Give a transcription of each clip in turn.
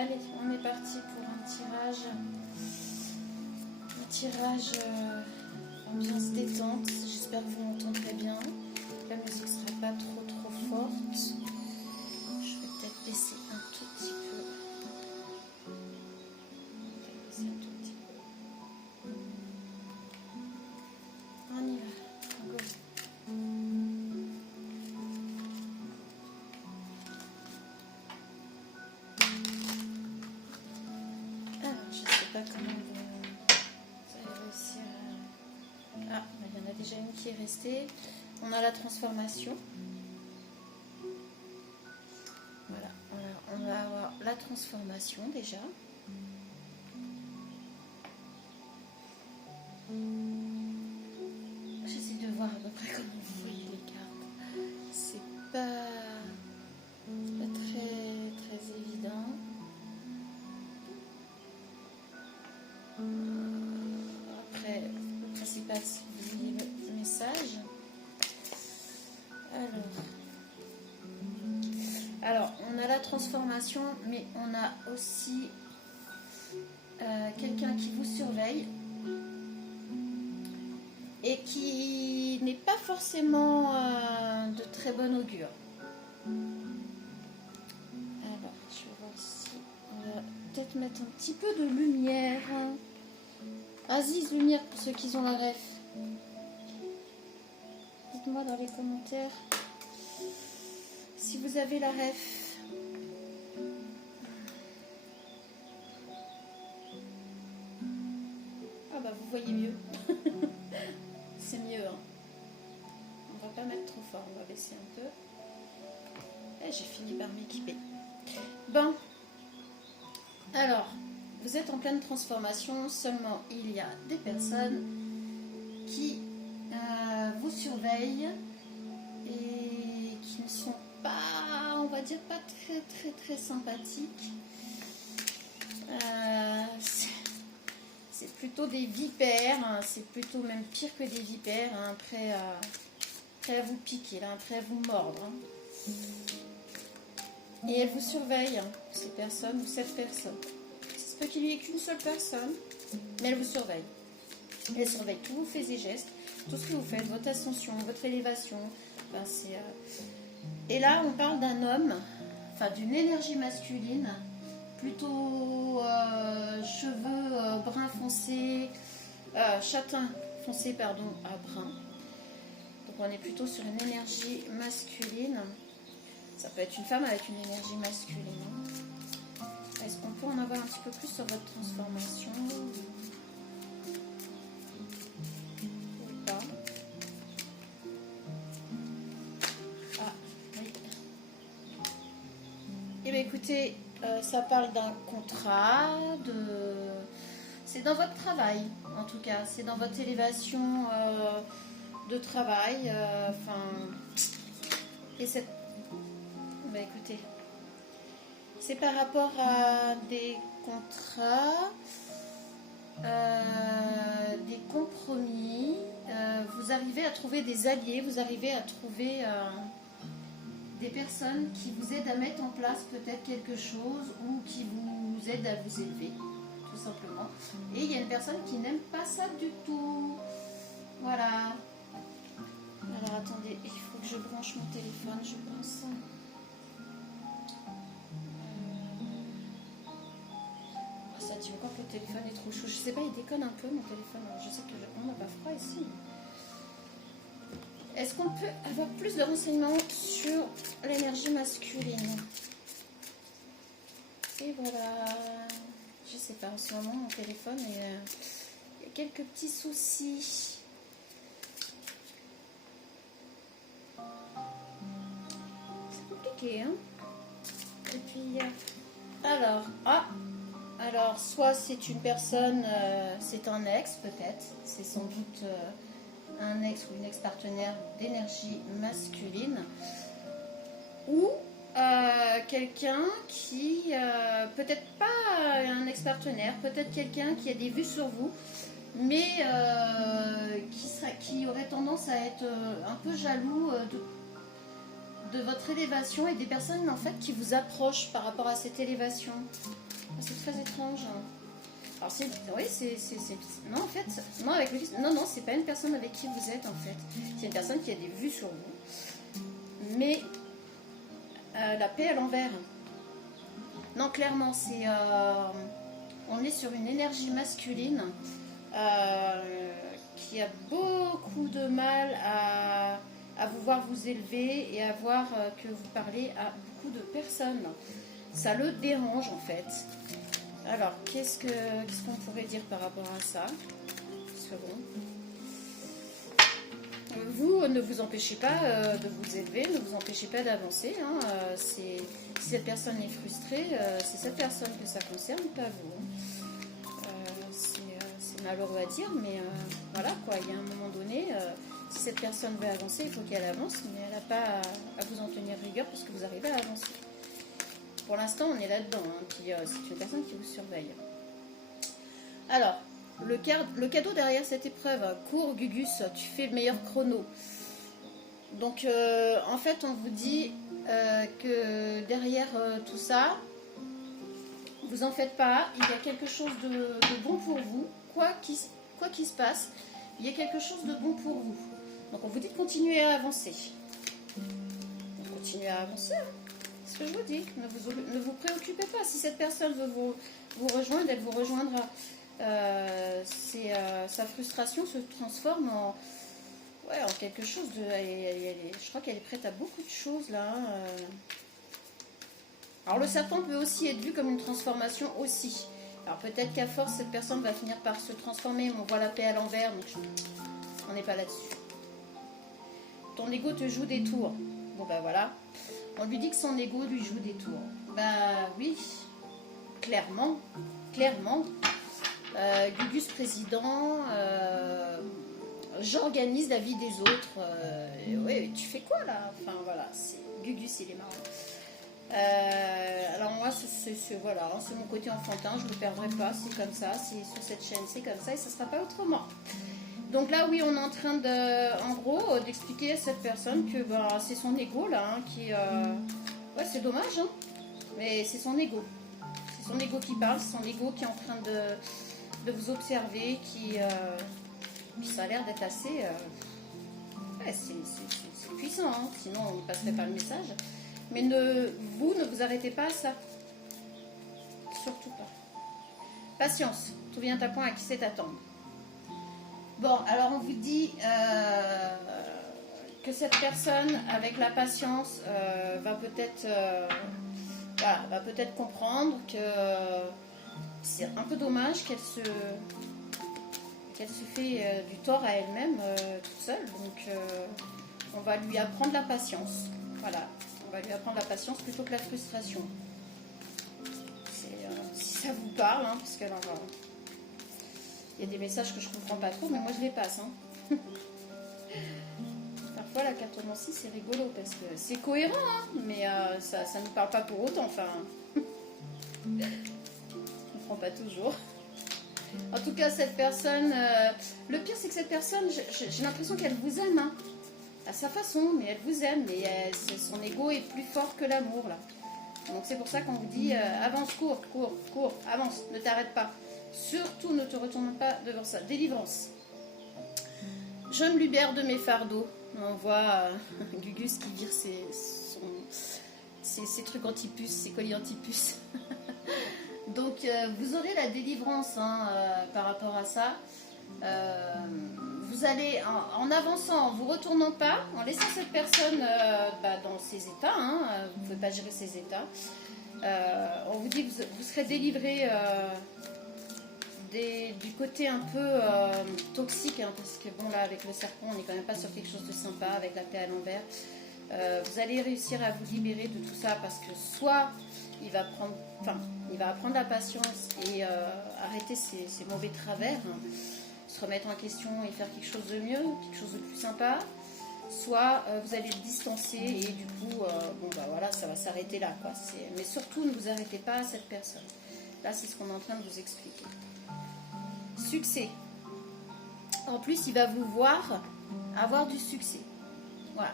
Allez, on est parti pour un tirage. Ambiance détente. J'espère que vous m'entendrez bien. La musique sera pas trop forte. Je vais peut-être baisser un tout petit peu. On y va. Go. Alors, je sais pas comment vous allez réussir à... Ah, il y en a déjà une qui est restée. On a la transformation. Voilà, on va avoir la transformation déjà. J'essaie de voir à peu près comment vous voyez les cartes. C'est pas très évident. Après, le principal, c'est que vous voyez le message. Alors, on a la transformation, mais on a aussi quelqu'un qui vous surveille et qui n'est pas forcément de très bon augure. Alors, je vais voir ici. On va peut-être mettre un petit peu de lumière. Aziz Lumière pour ceux qui ont la ref. Dites-moi dans les commentaires si vous avez la ref. Ah bah vous voyez mieux. C'est mieux. Hein. On va pas mettre trop fort, on va baisser un peu. Et j'ai fini par m'équiper. Bon. Alors, vous êtes en pleine transformation, seulement il y a des personnes qui vous surveillent et qui ne sont pas, on va dire, pas très sympathiques. C'est plutôt des vipères, hein, c'est plutôt même pire que des vipères, hein, prêts à vous piquer, là, prêts à vous mordre. Hein. Et elles vous surveillent, hein, ces personnes ou cette personne. C'est peut qu'il n'y ait qu'une seule personne, mais elle vous surveille. Elle surveille tous vos faits et gestes, tout ce que vous faites, votre ascension, votre élévation. Enfin, et là, on parle d'un homme, enfin d'une énergie masculine, plutôt cheveux brun foncé, châtain foncé, pardon, à brun. Donc on est plutôt sur une énergie masculine. Ça peut être une femme avec une énergie masculine. Est-ce qu'on peut en avoir un petit peu plus sur votre transformation ? Ou pas ? Ah, oui. Eh bien écoutez, ça parle d'un contrat, c'est dans votre travail en tout cas, c'est dans votre élévation de travail. Et cette... Bah écoutez, c'est par rapport à des contrats, des compromis. Vous arrivez à trouver des alliés, vous arrivez à trouver des personnes qui vous aident à mettre en place peut-être quelque chose ou qui vous aident à vous élever, tout simplement. Et il y a une personne qui n'aime pas ça du tout. Voilà. Alors attendez, il faut que je branche mon téléphone, je pense. Ça dit encore que le téléphone est trop chaud. Je sais pas, il déconne un peu mon téléphone. Je sais qu'on n'a pas froid ici. Est-ce qu'on peut avoir plus de renseignements sur l'énergie masculine? Et voilà. Je sais pas, en ce moment mon téléphone il y a quelques petits soucis. C'est compliqué, hein? Et puis alors soit c'est une personne, c'est un ex peut-être, c'est sans doute un ex ou une ex-partenaire d'énergie masculine, ou quelqu'un qui, peut-être pas un ex-partenaire, peut-être quelqu'un qui a des vues sur vous, mais qui aurait tendance à être un peu jaloux de votre élévation et des personnes en fait qui vous approchent par rapport à cette élévation. C'est très étrange. Alors oui, non en fait, non avec le fils, non c'est pas une personne avec qui vous êtes en fait. C'est une personne qui a des vues sur vous, mais la paix à l'envers. Non, clairement, on est sur une énergie masculine qui a beaucoup de mal à vous voir vous élever et à voir que vous parlez à beaucoup de personnes. Ça le dérange en fait. Alors, qu'est-ce qu'on pourrait dire par rapport à ça? Vous ne vous empêchez pas de vous élever, ne vous empêchez pas d'avancer. Hein. Si cette personne est frustrée, c'est cette personne que ça concerne, pas vous. C'est malheureux à dire, mais voilà quoi. Il y a un moment donné, si cette personne veut avancer, il faut qu'elle avance, mais elle n'a pas à vous en tenir rigueur parce que vous arrivez à avancer. Pour l'instant, on est là-dedans, hein, puis c'est une personne qui vous surveille. Alors, le cadeau derrière cette épreuve, cours Gugus, tu fais le meilleur chrono. Donc, en fait, on vous dit que derrière tout ça, vous en faites pas, il y a quelque chose de bon pour vous, quoi qu'il se passe, il y a quelque chose de bon pour vous. Donc, on vous dit de continuer à avancer. Continuez à avancer, hein. Ce que je vous dis, ne vous préoccupez pas. Si cette personne veut vous rejoindre, elle vous rejoindra. Sa frustration se transforme en quelque chose de... je crois qu'elle est prête à beaucoup de choses là. Hein. Alors le serpent peut aussi être vu comme une transformation aussi. Alors peut-être qu'à force, cette personne va finir par se transformer, mais on voit la paix à l'envers, donc on n'est pas là-dessus. Ton ego te joue des tours. Bon ben voilà. On lui dit que son ego lui joue des tours. Ben oui, clairement. Gugus président, j'organise la vie des autres. Ouais, tu fais quoi là? Enfin voilà, Gugus il est marrant. Alors moi voilà, c'est mon côté enfantin, je ne le perdrai pas, c'est comme ça, c'est sur cette chaîne, c'est comme ça et ça ne sera pas autrement. Donc là, oui, on est en train en gros, d'expliquer à cette personne que c'est son ego là, hein, qui... ouais, c'est dommage, hein, mais c'est son ego. C'est son ego qui parle, c'est son ego qui est en train de vous observer, puis ça a l'air d'être assez... ouais, c'est puissant, hein, sinon on ne passerait pas le message. Mais vous ne vous arrêtez pas à ça. Surtout pas. Patience, tout vient à point à qui sait attendre. Bon, alors on vous dit que cette personne, avec la patience, va peut-être comprendre que c'est un peu dommage qu'elle se fait du tort à elle-même toute seule. Donc, on va lui apprendre la patience. Voilà, on va lui apprendre la patience plutôt que la frustration. Si ça vous parle, hein, parce que alors... il y a des messages que je comprends pas trop, mais moi je les passe. Hein. Parfois la cartomancie c'est rigolo parce que c'est cohérent, hein, mais ça ne nous parle pas pour autant. Enfin, on ne comprend pas toujours. En tout cas, cette personne, le pire c'est que cette personne, j'ai l'impression qu'elle vous aime, hein, à sa façon, mais elle vous aime, mais son ego est plus fort que l'amour là. Donc c'est pour ça qu'on vous dit avance, cours, avance, ne t'arrête pas. Surtout ne te retourne pas devant ça. Délivrance. Je me libère de mes fardeaux. On voit Gugus qui vire ses trucs anti-puces, ses colis anti-puces. Donc vous aurez la délivrance hein, par rapport à ça. Vous allez, en avançant, en vous retournant pas, en laissant cette personne dans ses états, hein, vous ne pouvez pas gérer ses états, on vous dit que vous serez délivré du côté un peu toxique, hein, parce que bon là avec le serpent on n'est quand même pas sur quelque chose de sympa avec la paix à l'envers. Vous allez réussir à vous libérer de tout ça parce que soit il va apprendre la patience et arrêter ses mauvais travers, hein, se remettre en question et faire quelque chose de mieux, quelque chose de plus sympa, soit vous allez le distancer et du coup voilà, ça va s'arrêter là quoi. Mais surtout ne vous arrêtez pas à cette personne. Là c'est ce qu'on est en train de vous expliquer. Succès. En plus, il va vous voir avoir du succès. Voilà.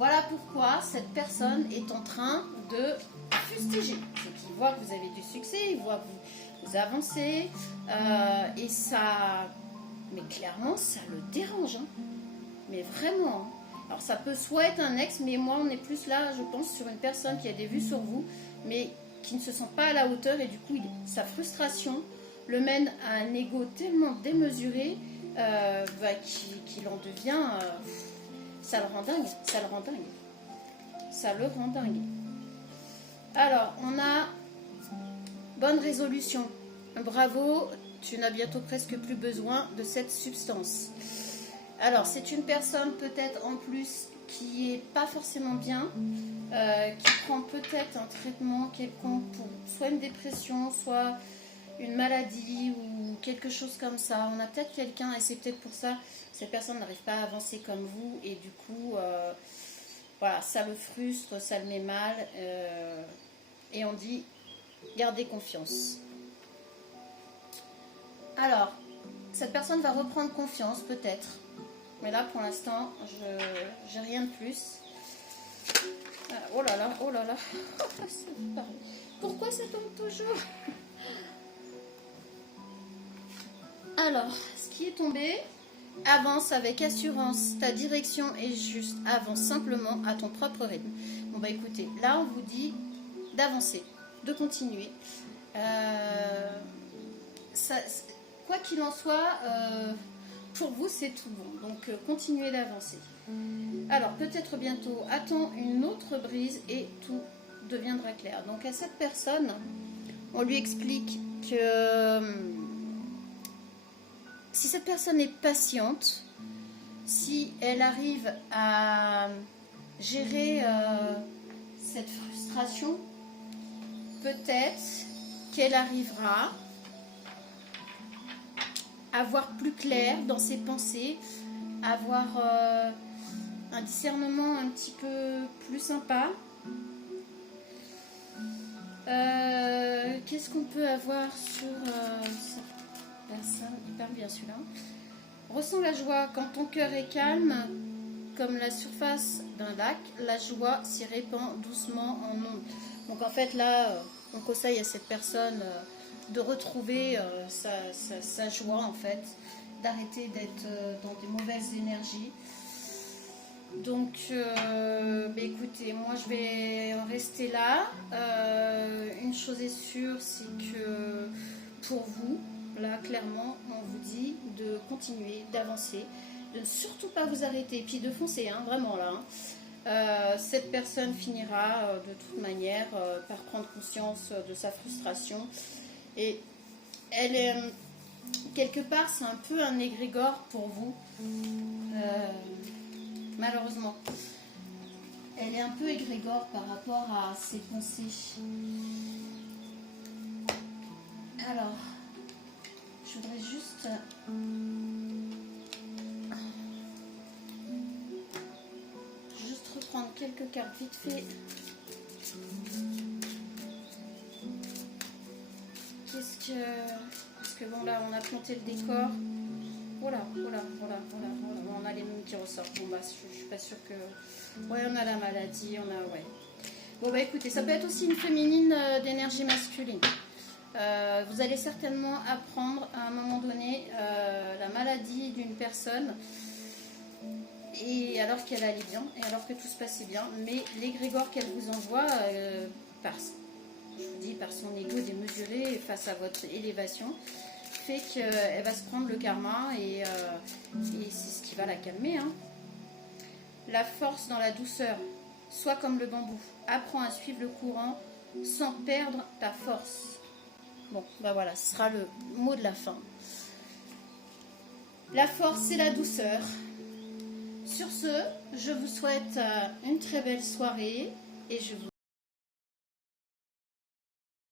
Voilà pourquoi cette personne est en train de fustiger. C'est qu'il voit que vous avez du succès, il voit que vous avancez, et ça, mais clairement, ça le dérange, hein. Mais vraiment. Alors ça peut soit être un ex, mais moi on est plus là, je pense, sur une personne qui a des vues sur vous, mais qui ne se sent pas à la hauteur, et du coup, sa frustration le mène à un ego tellement démesuré qu'il en devient... ça le rend dingue, ça le rend dingue. Ça le rend dingue. Alors, on a bonne résolution. Bravo, tu n'as bientôt presque plus besoin de cette substance. Alors, c'est une personne peut-être en plus qui est pas forcément bien, qui prend peut-être un traitement quelconque pour soit une dépression, soit une maladie ou quelque chose comme ça. On a peut-être quelqu'un, et c'est peut-être pour ça que cette personne n'arrive pas à avancer comme vous, et du coup, voilà, ça le frustre, ça le met mal, et on dit gardez confiance. Alors, cette personne va reprendre confiance peut-être, mais là pour l'instant, je n'ai rien de plus. Oh là là, oh là là. Pourquoi ça tombe toujours? Alors, ce qui est tombé, avance avec assurance, ta direction est juste, avance simplement à ton propre rythme. Bon bah écoutez, là on vous dit d'avancer, de continuer. Quoi qu'il en soit, pour vous c'est tout bon, donc continuez d'avancer. Alors peut-être bientôt, attends une autre brise et tout deviendra clair. Donc à cette personne, on lui explique que si cette personne est patiente, si elle arrive à gérer cette frustration, peut-être qu'elle arrivera à voir plus clair dans ses pensées, à avoir un discernement un petit peu plus sympa. Qu'est-ce qu'on peut avoir sur cette personne? Hyper bien celui-là. Ressens la joie quand ton cœur est calme, comme la surface d'un lac, la joie s'y répand doucement en ondes. Donc en fait là, on conseille à cette personne de retrouver sa joie en fait, d'arrêter d'être dans des mauvaises énergies. Donc écoutez, moi je vais en rester là. Une chose est sûre, c'est que pour vous, là clairement, on vous dit de continuer, d'avancer, de ne surtout pas vous arrêter, puis de foncer, hein, vraiment là. Cette personne finira de toute manière par prendre conscience de sa frustration, et elle est quelque part, c'est un peu un égrégore pour vous, malheureusement. Elle est un peu égrégore par rapport à ses pensées. Alors, je voudrais juste reprendre quelques cartes vite fait. Parce que bon là on a planté le décor. Voilà. On a les mêmes qui ressortent. Bon bah je suis pas sûre que... Ouais, on a la maladie, on a... Ouais. Bon bah écoutez, ça peut être aussi une féminine d'énergie masculine. Vous allez certainement apprendre à un moment donné la maladie d'une personne, et alors qu'elle allait bien, et alors que tout se passait bien, mais l'égrégore qu'elle vous envoie, je vous dis, par son ego démesuré face à votre élévation, fait qu'elle va se prendre le karma, et c'est ce qui va la calmer, hein. La force dans la douceur, sois comme le bambou, apprends à suivre le courant sans perdre ta force. Bon, ben voilà, ce sera le mot de la fin. La force, c'est la douceur. Sur ce, je vous souhaite une très belle soirée, et je vous